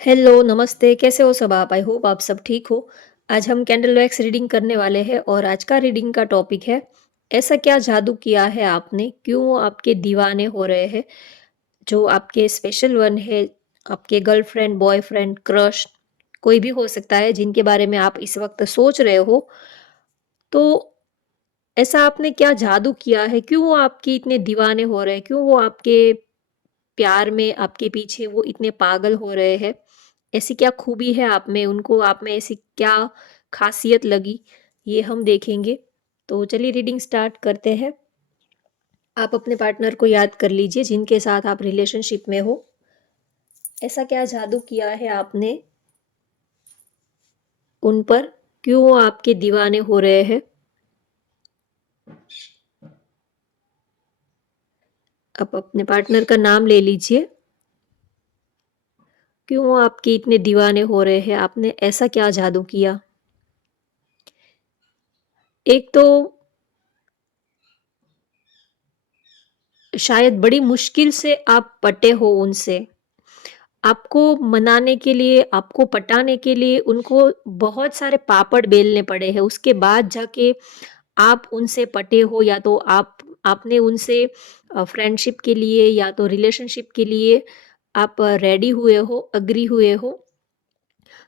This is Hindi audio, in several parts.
हेलो, नमस्ते, कैसे हो सब आप? आई होप आप सब ठीक हो। आज हम कैंडल वैक्स रीडिंग करने वाले हैं और आज का रीडिंग का टॉपिक है, ऐसा क्या जादू किया है आपने, क्यों आपके दीवाने हो रहे हैं? जो आपके स्पेशल वन है, आपके गर्लफ्रेंड, बॉयफ्रेंड, क्रश कोई भी हो सकता है जिनके बारे में आप इस वक़्त सोच रहे हो, तो ऐसा आपने क्या जादू किया है? क्यों वो आपके इतने दीवाने हो रहे हैं? क्यों वो आपके प्यार में आपके पीछे वो इतने पागल हो रहे हैं? ऐसी क्या खूबी है आप में, उनको आप में ऐसी क्या ख़ासियत लगी? ये हम देखेंगे। तो चलिए रीडिंग स्टार्ट करते हैं। आप अपने पार्टनर को याद कर लीजिए जिनके साथ आप रिलेशनशिप में हो। ऐसा क्या जादू किया है आपने उन पर? क्यों वो आपके दीवाने हो रहे हैं? आप अपने पार्टनर का नाम ले लीजिए। क्यों वो आपके इतने दीवाने हो रहे हैं? आपने ऐसा क्या जादू किया? एक तो शायद बड़ी मुश्किल से आप पटे हो उनसे। आपको मनाने के लिए, आपको पटाने के लिए उनको बहुत सारे पापड़ बेलने पड़े हैं। उसके बाद जाके आप उनसे पटे हो या तो आपने उनसे फ्रेंडशिप के लिए या तो रिलेशनशिप के लिए आप रेडी हुए हो, एग्री हुए हो।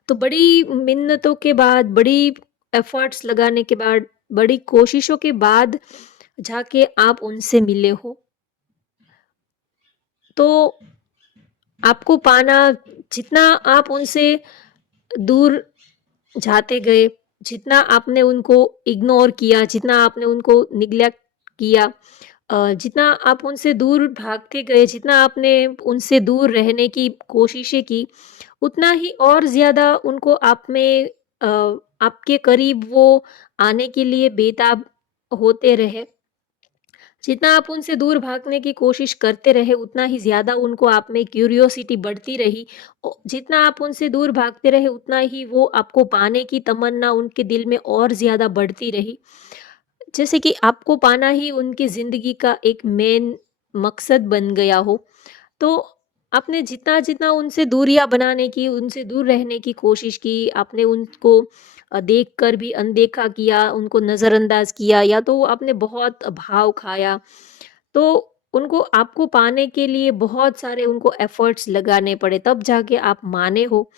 तो बड़ी मिन्नतों के बाद, बड़ी एफर्ट्स लगाने के बाद, बड़ी कोशिशों के बाद जाके आप उनसे मिले हो। तो आपको पाना जितना आप उनसे दूर जाते गए, जितना आपने उनको इग्नोर किया, जितना आपने उनको निग्लेक्ट किया, जितना आप उनसे दूर भागते गए, जितना आपने उनसे दूर रहने की कोशिशें की, उतना ही और ज़्यादा उनको आप में आपके करीब वो आने के लिए बेताब होते रहे। जितना आप उनसे दूर भागने की कोशिश करते रहे, उतना ही ज़्यादा उनको आप में क्यूरियोसिटी बढ़ती रही। जितना आप उनसे दूर भागते रहे, उतना ही वो आपको पाने की तमन्ना उनके दिल में और ज़्यादा बढ़ती रही। जैसे कि आपको पाना ही उनकी ज़िंदगी का एक मेन मकसद बन गया हो। तो आपने जितना-जितना उनसे दूरियाँ बनाने की, उनसे दूर रहने की कोशिश की, आपने उनको देखकर भी अनदेखा किया, उनको नज़रअंदाज़ किया या तो आपने बहुत भाव खाया। तो उनको आपको पाने के लिए बहुत सारे उनको एफ़र्ट्स लगाने पड़े, तब जाके आप माने हो।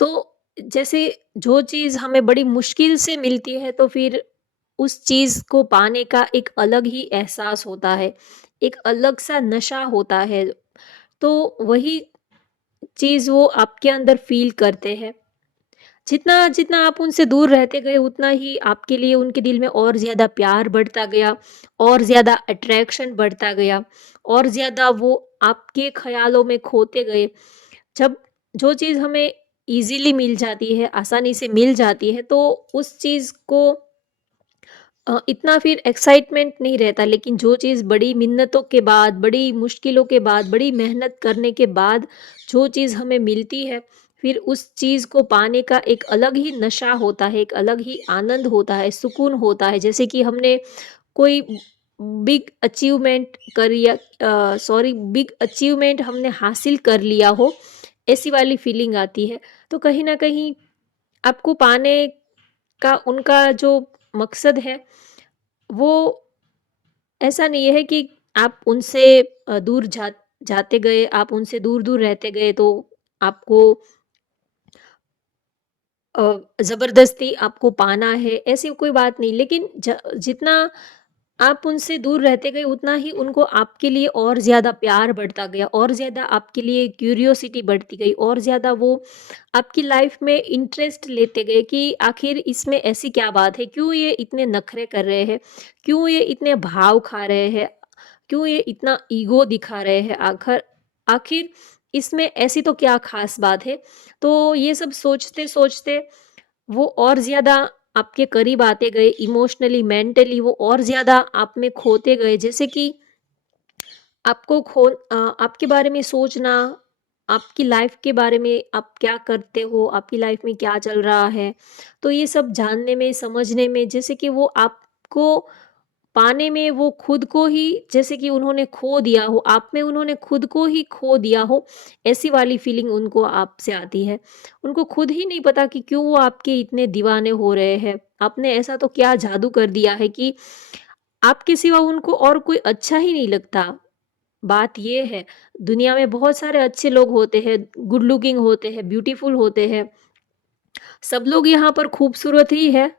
तो जैसे जो चीज़ हमें बड़ी मुश्किल से मिलती है, तो फिर उस चीज़ को पाने का एक अलग ही एहसास होता है, एक अलग-सा नशा होता है। तो वही चीज़ वो आपके अंदर फ़ील करते हैं। जितना-जितना आप उनसे दूर रहते गए, उतना ही आपके लिए उनके दिल में और ज़्यादा प्यार बढ़ता गया, और ज़्यादा अट्रैक्शन बढ़ता गया, और ज़्यादा वो आपके ख़्यालों में खोते गए। जब जो चीज़ हमें ईज़िली मिल जाती है, आसानी से मिल जाती है, तो उस चीज़ को इतना फिर एक्साइटमेंट नहीं रहता, लेकिन जो चीज़ बड़ी मिन्नतों के बाद, बड़ी मुश्किलों के बाद, बड़ी मेहनत करने के बाद जो चीज़ हमें मिलती है, फिर उस चीज़ को पाने का एक अलग ही नशा होता है, एक अलग ही आनंद होता है, सुकून होता है। जैसे कि हमने कोई बिग अचीवमेंट बिग अचीवमेंट हमने हासिल कर लिया हो, ऐसी वाली फीलिंग आती है। तो कहीं न कहीं आपको पाने का उनका जो मकसद है, वो ऐसा नहीं है कि आप उनसे दूर जाते गए, आप उनसे दूर-दूर रहते गए तो आपको ज़बरदस्ती आपको पाना है, ऐसी कोई बात नहीं। लेकिन जितना आप उनसे दूर रहते गए, उतना ही उनको आपके लिए और ज़्यादा प्यार बढ़ता गया, और ज़्यादा आपके लिए क्यूरियोसिटी बढ़ती गई, और ज़्यादा वो आपकी लाइफ़ में इंटरेस्ट लेते गए कि आखिर इसमें ऐसी क्या बात है? क्यों ये इतने नखरे कर रहे हैं? क्यों ये इतने भाव खा रहे हैं? क्यों ये इतना ईगो दिखा रहे हैं? आखिर आखिर इसमें ऐसी तो क्या ख़ास बात है? तो ये सब सोचते-सोचते वो और ज़्यादा आपके करीब आते गए, इमोशनली, मेंटली वो और ज़्यादा आप में खोते गए। जैसे कि आपके बारे में सोचना, आपकी लाइफ़ के बारे में आप क्या करते हो, आपकी लाइफ़ में क्या चल रहा है, तो ये सब जानने में, समझने में, जैसे कि वो आपको पाने में वो खुद को ही जैसे कि उन्होंने खो दिया हो, आप में उन्होंने खुद को ही खो दिया हो, ऐसी वाली फीलिंग उनको आपसे आती है। उनको खुद ही नहीं पता कि क्यों वो आपके इतने दीवाने हो रहे हैं। आपने ऐसा तो क्या जादू कर दिया है कि आपके सिवा उनको और कोई अच्छा ही नहीं लगता। बात ये है, दुनिया में बहुत सारे अच्छे लोग होते हैं, गुड लुकिंग होते हैं, ब्यूटीफुल होते हैं, सब लोग यहाँ पर खूबसूरत ही है।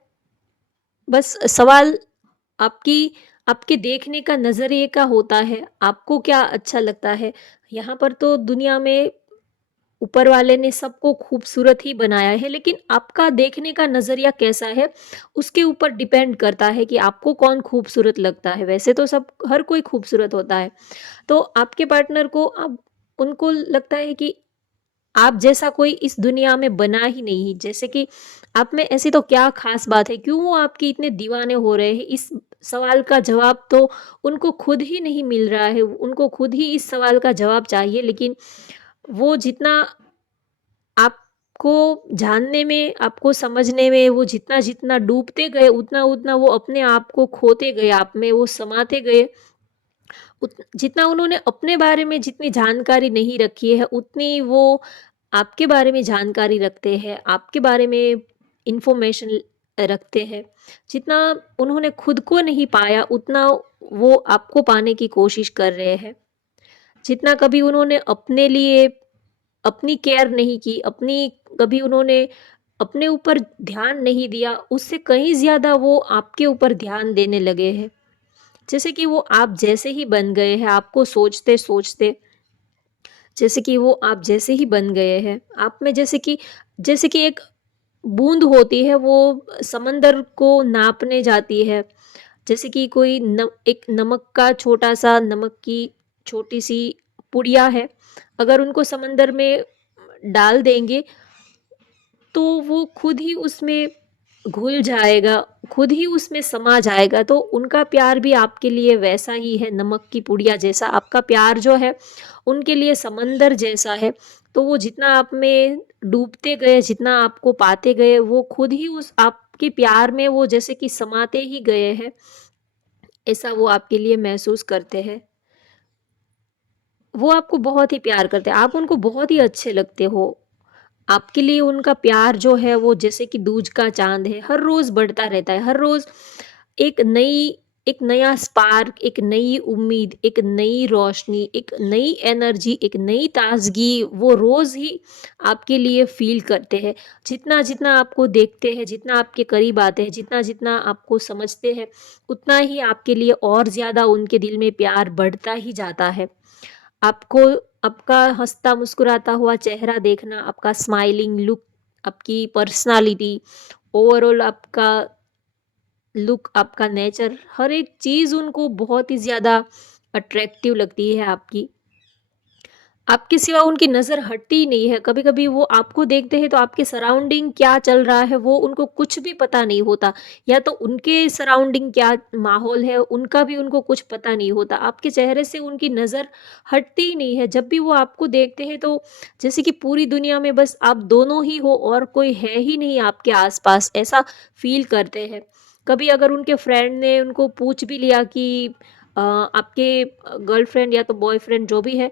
बस सवाल आपकी आपके देखने का नज़रिए का होता है, आपको क्या अच्छा लगता है। यहाँ पर तो दुनिया में ऊपर वाले ने सबको खूबसूरत ही बनाया है, लेकिन आपका देखने का नज़रिया कैसा है, उसके ऊपर डिपेंड करता है कि आपको कौन खूबसूरत लगता है। वैसे तो सब हर कोई खूबसूरत होता है, तो आपके पार्टनर को अब उनको लगता है कि आप जैसा कोई इस दुनिया में बना ही नहीं। जैसे कि आप में ऐसी तो क्या ख़ास बात है, क्यों वो आपके इतने दीवाने हो रहे हैं? इस सवाल का जवाब तो उनको खुद ही नहीं मिल रहा है। उनको खुद ही इस सवाल का जवाब चाहिए, लेकिन वो जितना आपको जानने में, आपको समझने में वो जितना-जितना डूबते गए, उतना-उतना वो अपने आप को खोते गए, आप में वो समाते गए। जितना उन्होंने अपने बारे में जितनी जानकारी नहीं रखी है, उतनी वो आपके बारे में जानकारी रखते हैं, आपके बारे में इन्फॉर्मेशन रखते हैं। जितना उन्होंने खुद को नहीं पाया, उतना वो आपको पाने की कोशिश कर रहे हैं। जितना कभी उन्होंने अपने लिए अपनी केयर नहीं की, अपनी कभी उन्होंने अपने ऊपर ध्यान नहीं दिया, उससे कहीं ज़्यादा वो आपके ऊपर ध्यान देने लगे हैं। जैसे कि वो आप जैसे ही बन गए हैं, आपको सोचते-सोचते जैसे कि वो आप जैसे ही बन गए हैं। आप में जैसे कि एक बूँद होती है, वो समंदर को नापने जाती है। जैसे कि कोई न एक नमक का छोटा-सा नमक की छोटी-सी पुड़िया है, अगर उनको समंदर में डाल देंगे तो वो खुद ही उसमें घुल जाएगा, खुद ही उसमें समा जाएगा। तो उनका प्यार भी आपके लिए वैसा ही है, नमक की पुड़िया जैसा। आपका प्यार जो है, उनके लिए समंदर जैसा है। तो वो जितना आप में डूबते गए, जितना आपको पाते गए, वो खुद ही उस आपके प्यार में वो जैसे कि समाते ही गए हैं, ऐसा वो आपके लिए महसूस करते हैं। वो आपको बहुत ही प्यार करते हैं, आप उनको बहुत ही अच्छे लगते हो। आपके लिए उनका प्यार जो है वो जैसे कि दूज का चाँद है, हर रोज़ बढ़ता रहता है। हर रोज़ एक नई एक नया स्पार्क, एक नई उम्मीद, एक नई रोशनी, एक नई एनर्जी, एक नई ताज़गी वो रोज़ ही आपके लिए फ़ील करते हैं। जितना-जितना आपको देखते हैं, जितना आपके करीब आते हैं, जितना-जितना आपको समझते हैं, उतना ही आपके लिए और ज़्यादा उनके दिल में प्यार बढ़ता ही जाता है। आपको आपका हँसता मुस्कुराता हुआ चेहरा देखना, आपका स्माइलिंग लुक, आपकी पर्सनालिटी, ओवरऑल आपका लुक, आपका नेचर, हर एक चीज़ उनको बहुत ही ज़्यादा अट्रैक्टिव लगती है आपकी। आपके सिवा उनकी नज़र हटती ही नहीं है। कभी-कभी वो आपको देखते हैं तो आपके सराउंडिंग क्या चल रहा है वो उनको कुछ भी पता नहीं होता, या तो उनके सराउंडिंग क्या माहौल है उनका भी उनको कुछ पता नहीं होता। आपके चेहरे से उनकी नज़र हटती ही नहीं है। जब भी वो आपको देखते हैं तो जैसे कि पूरी दुनिया में बस आप दोनों ही हो और कोई है ही नहीं आपके आस-पास, ऐसा फ़ील करते हैं। कभी अगर उनके फ्रेंड ने उनको पूछ भी लिया कि आपके गर्लफ्रेंड या तो बॉयफ्रेंड जो भी है,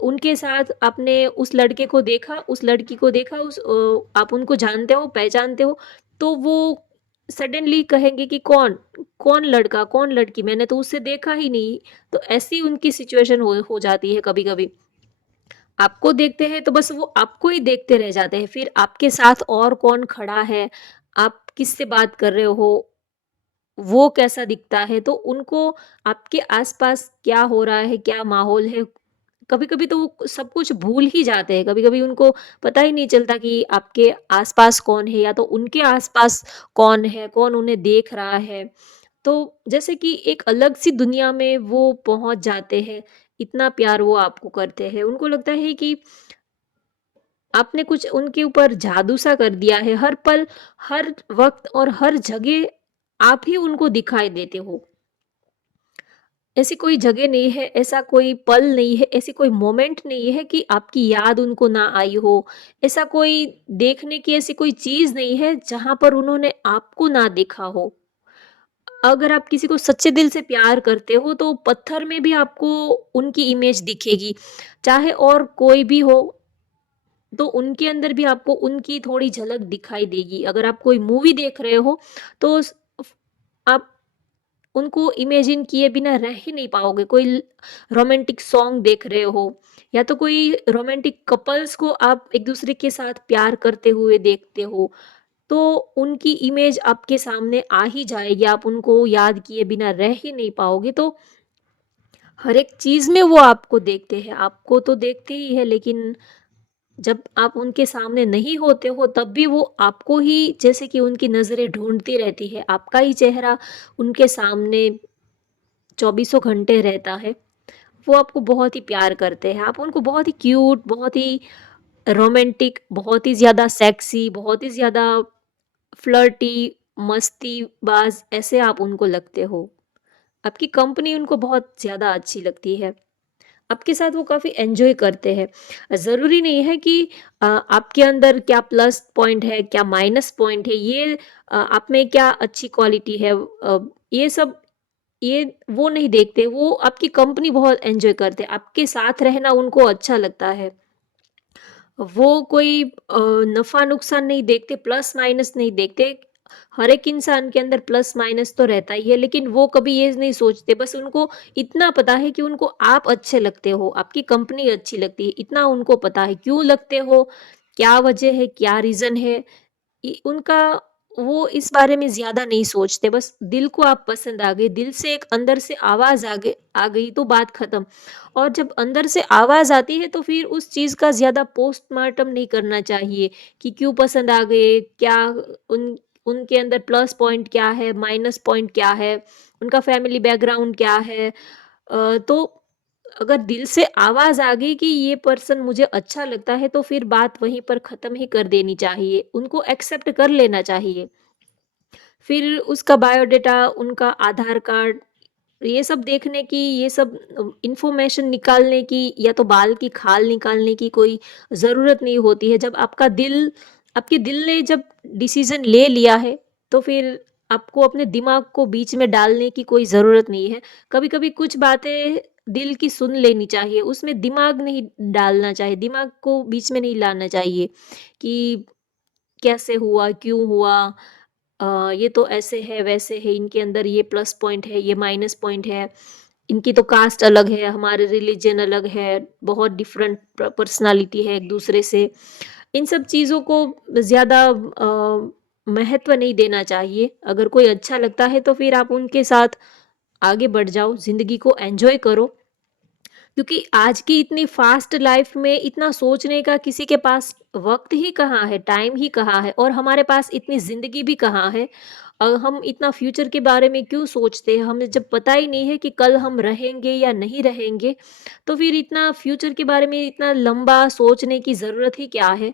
उनके साथ आपने उस लड़के को देखा, उस लड़की को देखा, आप उनको जानते हो, पहचानते हो, तो वो सडनली कहेंगे कि कौन? कौन लड़का, कौन लड़की? मैंने तो उसे देखा ही नहीं। तो ऐसी उनकी सिचुएशन हो जाती है कभी-कभी। आपको देखते हैं तो बस वो आपको ही देखते रह जाते हैं, फिर आपके साथ और कौन खड़ा है, आप किससे बात कर रहे हो, वो कैसा दिखता है, तो उनको आपके आस-पास क्या हो रहा है, क्या माहौल है, कभी-कभी तो वो सब कुछ भूल ही जाते हैं। कभी-कभी उनको पता ही नहीं चलता कि आपके आस-पास कौन है या तो उनके आस-पास कौन है, कौन उन्हें देख रहा है। तो जैसे कि एक अलग-सी दुनिया में वो पहुँच जाते हैं, इतना प्यार वो आपको करते हैं। उनको लगता है कि आपने कुछ उनके ऊपर जादू-सा कर दिया है। हर पल, हर वक़्त और हर जगह आप ही उनको दिखाई देते हो। ऐसी कोई जगह नहीं है, ऐसा कोई पल नहीं है, ऐसी कोई मोमेंट नहीं है कि आपकी याद उनको ना आई हो। ऐसा कोई देखने की ऐसी कोई चीज़ नहीं है जहाँ पर उन्होंने आपको ना देखा हो। अगर आप किसी को सच्चे दिल से प्यार करते हो तो पत्थर में भी आपको उनकी इमेज दिखेगी। चाहे और कोई भी हो, तो उनके अंदर भी आपको उनकी थोड़ी झलक दिखाई देगी। अगर आप कोई मूवी देख रहे हो तो आप उनको इमेजिन किए बिना रह ही नहीं पाओगे। कोई रोमांटिक सॉन्ग देख रहे हो या तो कोई रोमांटिक कपल्स को आप एक दूसरे के साथ प्यार करते हुए देखते हो, तो उनकी इमेज आपके सामने आ ही जाएगी। आप उनको याद किए बिना रह ही नहीं पाओगे। तो हर एक चीज़ में वो आपको देखते हैं, आपको तो देखते ही है, लेकिन जब आप उनके सामने नहीं होते हो तब भी वो आपको ही, जैसे कि उनकी नज़रें ढूँढती रहती है, आपका ही चेहरा उनके सामने चौबीसों घंटे रहता है। वो आपको बहुत ही प्यार करते हैं, आप उनको बहुत ही क्यूट, बहुत ही रोमांटिक, बहुत ही ज़्यादा सेक्सी, बहुत ही ज़्यादा फ्लर्टी, मस्तीबाज़, ऐसे आप उनको लगते हो। आपकी कंपनी उनको बहुत ज़्यादा अच्छी लगती है। आपके साथ वो काफ़ी एन्जॉय करते हैं। ज़रूरी नहीं है कि आपके अंदर क्या प्लस पॉइंट है, क्या माइनस पॉइंट है, ये आप में क्या अच्छी क्वालिटी है, ये सब ये वो नहीं देखते, वो आपकी कंपनी बहुत एन्जॉय करते हैं, आपके साथ रहना उनको अच्छा लगता है। वो कोई नफ़ा-नुकसान नहीं देखते, प्लस-माइनस नहीं देखते। हर एक इंसान के अंदर प्लस-माइनस तो रहता ही है, लेकिन वो कभी ये नहीं सोचते, बस उनको इतना पता है कि उनको आप अच्छे लगते हो, आपकी कंपनी अच्छी लगती है, इतना उनको पता है। क्यों लगते हो, क्या वजह है, क्या रीज़न है, उनका वो इस बारे में ज़्यादा नहीं सोचते, बस दिल को आप पसंद आ गए, दिल से एक अंदर से आवाज़ आ गई तो बात ख़त्म। और जब अंदर से आवाज़ आती है तो फिर उस चीज़ का ज़्यादा पोस्टमार्टम नहीं करना चाहिए कि क्यों पसंद आ गए, क्या उन उनके अंदर प्लस पॉइंट क्या है, माइनस पॉइंट क्या है, उनका फैमिली बैकग्राउंड क्या है। तो अगर दिल से आवाज़ आ गई कि ये पर्सन मुझे अच्छा लगता है तो फिर बात वहीं पर ख़त्म ही कर देनी चाहिए, उनको एक्सेप्ट कर लेना चाहिए। फिर उसका बायोडाटा, उनका आधार कार्ड, ये सब देखने की, ये सब इन्फॉर्मेशन निकालने की या तो बाल की खाल निकालने की कोई ज़रूरत नहीं होती है। जब आपके दिल ने जब डिसीज़न ले लिया है, तो फिर आपको अपने दिमाग को बीच में डालने की कोई ज़रूरत नहीं है। कभी-कभी कुछ बातें दिल की सुन लेनी चाहिए, उसमें दिमाग नहीं डालना चाहिए, दिमाग को बीच में नहीं लाना चाहिए कि कैसे हुआ, क्यों हुआ, ये तो ऐसे है, वैसे है, इनके अंदर ये प्लस पॉइंट है, ये माइनस पॉइंट है, इनकी तो कास्ट अलग है, हमारे रिलीजन अलग है, बहुत डिफरेंट पर्सनालिटी है एक दूसरे से। इन सब चीज़ों को ज़्यादा महत्व नहीं देना चाहिए। अगर कोई अच्छा लगता है तो फिर आप उनके साथ आगे बढ़ जाओ, ज़िंदगी को एन्जॉय करो। क्योंकि आज की इतनी फास्ट लाइफ में इतना सोचने का किसी के पास वक्त ही कहाँ है, टाइम ही कहाँ है, और हमारे पास इतनी ज़िंदगी भी कहाँ है। हम इतना फ्यूचर के बारे में क्यों सोचते हैं? हमें जब पता ही नहीं है कि कल हम रहेंगे या नहीं रहेंगे, तो फिर इतना फ्यूचर के बारे में इतना लंबा सोचने की ज़रूरत ही क्या है?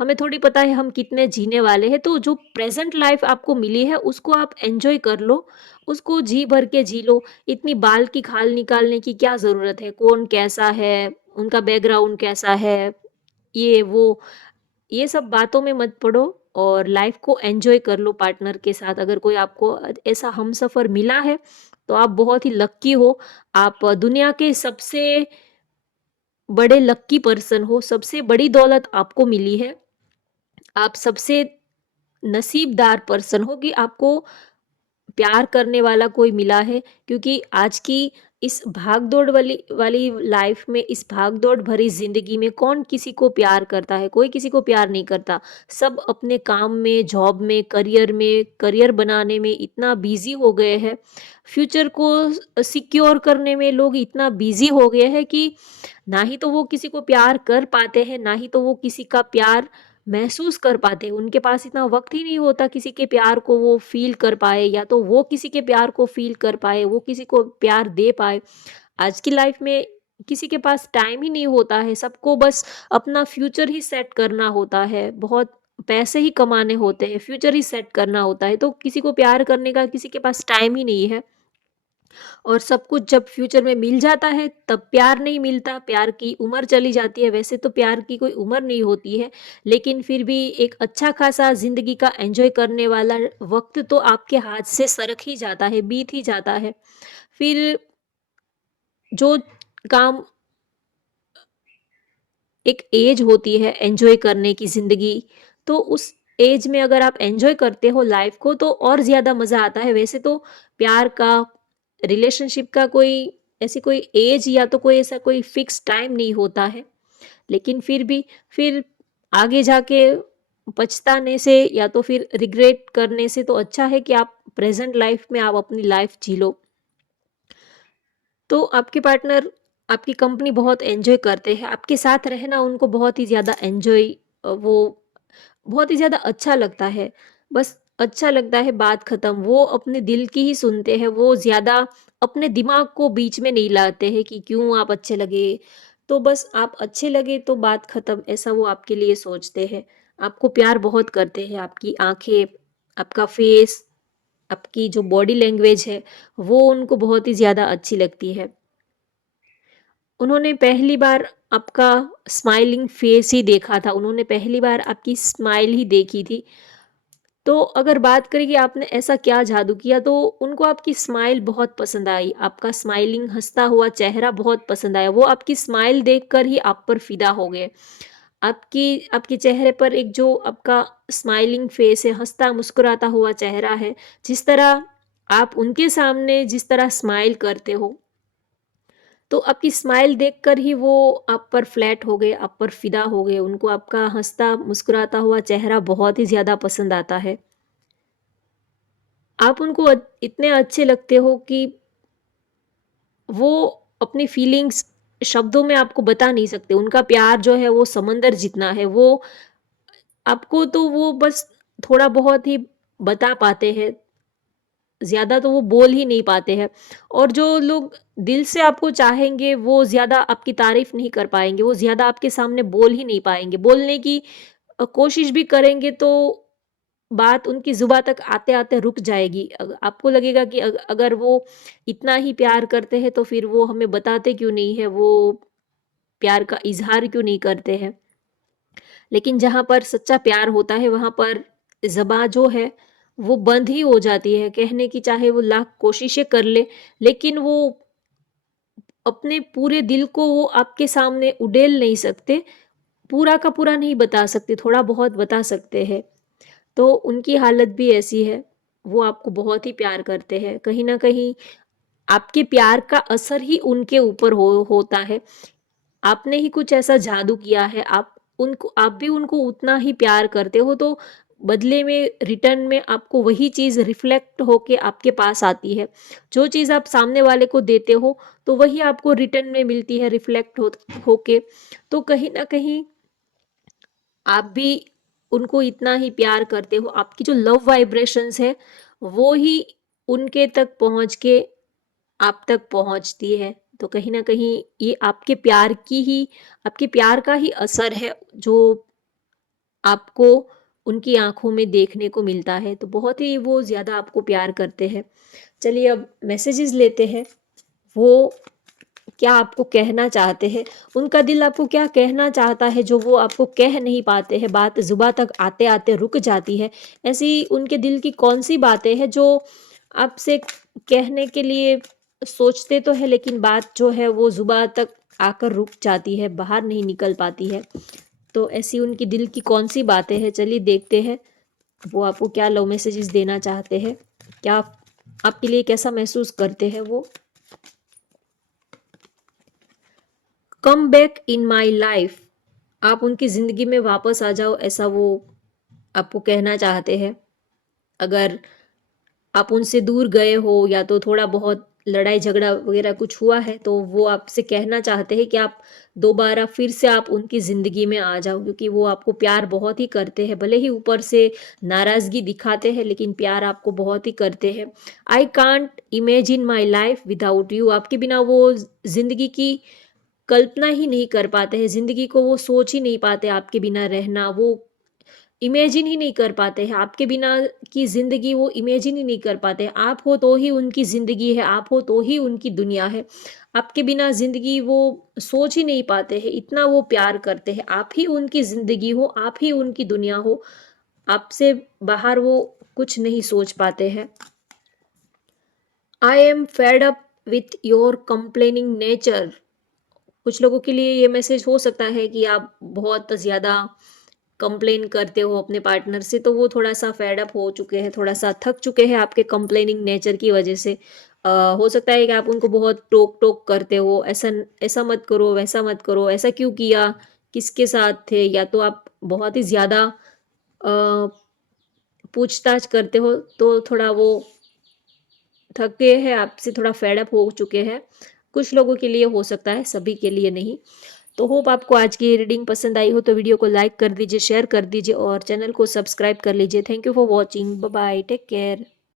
हमें थोड़ी पता है हम कितने जीने वाले हैं, तो जो प्रेज़ेंट लाइफ़ आपको मिली है उसको आप एन्जॉय कर लो, उसको जी भर के जी लो। इतनी बाल की खाल निकालने की क्या ज़रूरत है? कौन कैसा है? उनका बैकग्राउंड कैसा है? ये वो, ये सब बातों में मत पड़ो और लाइफ़ को एन्जॉय कर लो पार्टनर के साथ। अगर कोई आपको ऐसा हमसफ़र मिला है, तो आप बहुत ही लकी हो। आप दुनिया के सबसे बड़े लकी पर्सन हो, सबसे बड़ी दौलत आपको मिली है। आप सबसे नसीबदार पर्सन हो कि आपको प्यार करने वाला कोई मिला है, क्योंकि आज की इस भाग-दौड़ वाली वाली लाइफ में, इस भाग-दौड़ भरी ज़िंदगी में कौन किसी को प्यार करता है? कोई किसी को प्यार नहीं करता। सब अपने काम में, जॉब में, करियर बनाने में इतना बिज़ी हो गए हैं। फ्यूचर को सिक्योर करने में लोग इतना बिज़ी हो गए हैं कि ना ही तो वो किसी को प्यार कर पाते हैं, ना ही तो वो किसी का प्यार महसूस कर पाते हैं। उनके पास इतना वक़्त ही नहीं होता किसी के प्यार को वो फ़ील कर पाए, या तो वो किसी के प्यार को फ़ील कर पाए, वो किसी को प्यार दे पाए। आज की लाइफ़ में किसी के पास टाइम ही नहीं होता है, सबको बस अपना फ्यूचर ही सेट करना होता है, बहुत पैसे ही कमाने होते हैं, फ्यूचर ही सेट करना होता है, तो किसी को प्यार करने का किसी के पास टाइम ही नहीं है। और सब कुछ जब फ्यूचर में मिल जाता है तब प्यार नहीं मिलता, प्यार की उम्र चली जाती है। वैसे तो प्यार की कोई उम्र नहीं होती है, लेकिन फिर भी एक अच्छा खासा ज़िंदगी का एन्जॉय करने वाला वक़्त तो आपके हाथ से सरक ही जाता है, बीत ही जाता है। फिर जो काम एक एज होती है एन्जॉय करने की ज़िंदगी, तो उस एज में अगर आप एन्जॉय करते हो लाइफ़ को तो और ज़्यादा मज़ा आता है। वैसे तो प्यार का, रिलेशनशिप का कोई ऐसी कोई एज या तो कोई ऐसा कोई फ़िक्स टाइम नहीं होता है। लेकिन फिर भी फिर आगे जाके पछताने से या तो फिर रिग्रेट करने से तो अच्छा है कि आप प्रेज़ेंट लाइफ़ में आप अपनी लाइफ़ जी लो। तो आपके पार्टनर आपकी कंपनी बहुत एन्जॉय करते हैं, आपके साथ रहना उनको बहुत ही ज़्यादा एन्जॉय वो बहुत ही ज़्यादा अच्छा लगता है। बस अच्छा लगता है, बात ख़त्म। वो अपने दिल की ही सुनते हैं, वो ज़्यादा अपने दिमाग को बीच में नहीं लाते हैं कि क्यों आप अच्छे लगे। तो बस आप अच्छे लगे तो बात ख़त्म, ऐसा वो आपके लिए सोचते हैं। आपको प्यार बहुत करते हैं, आपकी आँखें, आपका फेस, आपकी जो बॉडी लैंग्वेज है, वो उनको बहुत ही ज़्यादा अच्छी लगती है। उन्होंने पहली बार आपका स्माइलिंग फेस ही देखा था, उन्होंने पहली बार आपकी स्माइल ही देखी थी। तो अगर बात करें कि आपने ऐसा क्या जादू किया, तो उनको आपकी स्माइल बहुत पसंद आई, आपका स्माइलिंग हँसता हुआ चेहरा बहुत पसंद आया। वो आपकी स्माइल देखकर ही आप पर फ़िदा हो गए। आपकी आपके चेहरे पर एक जो आपका स्माइलिंग फेस है, हँसता मुस्कुराता हुआ चेहरा है, जिस तरह आप उनके सामने जिस तरह स्माइल करते हो, तो आपकी स्माइल देखकर ही वो आप पर फ्लैट हो गए, आप पर फ़िदा हो गए। उनको आपका हँसता मुस्कुराता हुआ चेहरा बहुत ही ज़्यादा पसंद आता है। आप उनको इतने अच्छे लगते हो कि वो अपनी फीलिंग्स शब्दों में आपको बता नहीं सकते। उनका प्यार जो है वो समंदर जितना है, वो आपको तो वो बस थोड़ा बहुत ही बता पाते हैं, ज़्यादा तो वो बोल ही नहीं पाते हैं। और जो लोग दिल से आपको चाहेंगे वो ज़्यादा आपकी तारीफ़ नहीं कर पाएँगे, वो ज़्यादा आपके सामने बोल ही नहीं पाएँगे। बोलने की कोशिश भी करेंगे तो बात उनकी ज़ुबान तक आते-आते रुक जाएगी। आपको लगेगा कि अगर वो इतना ही प्यार करते हैं तो फिर वो हमें बताते क्यों नहीं है, वो प्यार का इज़हार क्यों नहीं करते हैं। लेकिन जहाँ पर सच्चा प्यार होता है वहाँ पर ज़बाँ जो है वो बंद ही हो जाती है। कहने की चाहे वो लाख कोशिशें कर ले, लेकिन वो अपने पूरे दिल को वो आपके सामने उड़ेल नहीं सकते, पूरा का पूरा नहीं बता सकते, थोड़ा बहुत बता सकते हैं। तो उनकी हालत भी ऐसी है, वो आपको बहुत ही प्यार करते हैं। कहीं न कहीं आपके प्यार का असर ही उनके ऊपर होता है। आपने ही कुछ ऐसा जादू किया है, आप भी उनको उतना ही प्यार करते हो, तो बदले में रिटर्न में आपको वही चीज़ रिफ्लेक्ट होके आपके पास आती है। जो चीज़ आप सामने वाले को देते हो, तो वही आपको रिटर्न में मिलती है रिफ्लेक्ट होके। तो कहीं न कहीं आप भी उनको इतना ही प्यार करते हो, आपकी जो लव वाइब्रेशंस है, वो ही उनके तक पहुँच के आप तक पहुँचती है। तो कहीं न कहीं ये आपके प्यार का ही असर है, जो आपको उनकी आँखों में देखने को मिलता है। तो बहुत ही वो ज़्यादा आपको प्यार करते हैं। चलिए अब मैसेजेस लेते हैं। वो क्या आपको कहना चाहते हैं? उनका दिल आपको क्या कहना चाहता है जो वो आपको कह नहीं पाते हैं, बात ज़ुबान तक आते-आते रुक जाती है। ऐसी उनके दिल की कौन-सी बातें हैं जो आपसे कहने के लिए सोचते तो हैं, लेकिन बात जो है वो ज़ुबान तक आकर रुक जाती है, बाहर नहीं निकल पाती है। तो ऐसी उनकी दिल की कौन-सी बातें हैं, चलिए देखते हैं, वो आपको क्या लव मैसेजेस देना चाहते हैं? क्या आपके लिए कैसा महसूस करते हैं वो? Come back in my life, आप उनकी ज़िंदगी में वापस आ जाओ, ऐसा वो आपको कहना चाहते हैं। अगर आप उनसे दूर गए हो या तो थोड़ा बहुत लड़ाई झगड़ा वगैरह कुछ हुआ है, तो वो आपसे कहना चाहते हैं कि आप दोबारा फिर से आप उनकी ज़िंदगी में आ जाओ, क्योंकि वो आपको प्यार बहुत ही करते हैं। भले ही ऊपर से नाराज़गी दिखाते हैं, लेकिन प्यार आपको बहुत ही करते हैं। I can't imagine my life without you, आपके बिना वो ज़िंदगी की कल्पना ही नहीं कर पाते हैं, ज़िंदगी को वो सोच ही नहीं पाते आपके बिना रहना। वो इमेजिन ही नहीं कर पाते हैं, आपके बिना की ज़िंदगी वो इमेजिन ही नहीं कर पाते हैं। आप हो तो ही उनकी ज़िंदगी है, आप हो तो ही उनकी दुनिया है। आपके बिना ज़िंदगी वो सोच ही नहीं पाते हैं, इतना वो प्यार करते हैं। आप ही उनकी ज़िंदगी हो, आप ही उनकी दुनिया हो, आपसे बाहर वो कुछ नहीं सोच पाते हैं। I am fed up with your complaining nature. कुछ लोगों के लिए ये मैसेज हो सकता है कि आप बहुत ज़्यादा कंप्लेन करते हो अपने पार्टनर से, तो वो थोड़ा-सा फेड अप हो चुके हैं, थोड़ा-सा थक चुके हैं आपके कंप्लेनिंग नेचर की वजह से। हो सकता है कि आप उनको बहुत टोक-टोक करते हो, ऐसा ऐसा मत करो, वैसा मत करो, ऐसा क्यों किया? किसके साथ थे? या तो आप बहुत ही ज़्यादा अ, पूछताछ करते हो, तो थोड़ा वो थक गए हैं आपसे, थोड़ा फेड अप हो चुके हैं। कुछ लोगों के लिए हो सकता है, सभी के लिए नहीं। तो होप आपको आज की ये रीडिंग पसंद आई हो तो वीडियो को लाइक कर दीजिए, शेयर कर दीजिए और चैनल को सब्सक्राइब कर लीजिए। Thank you for watching. Bye bye, take care.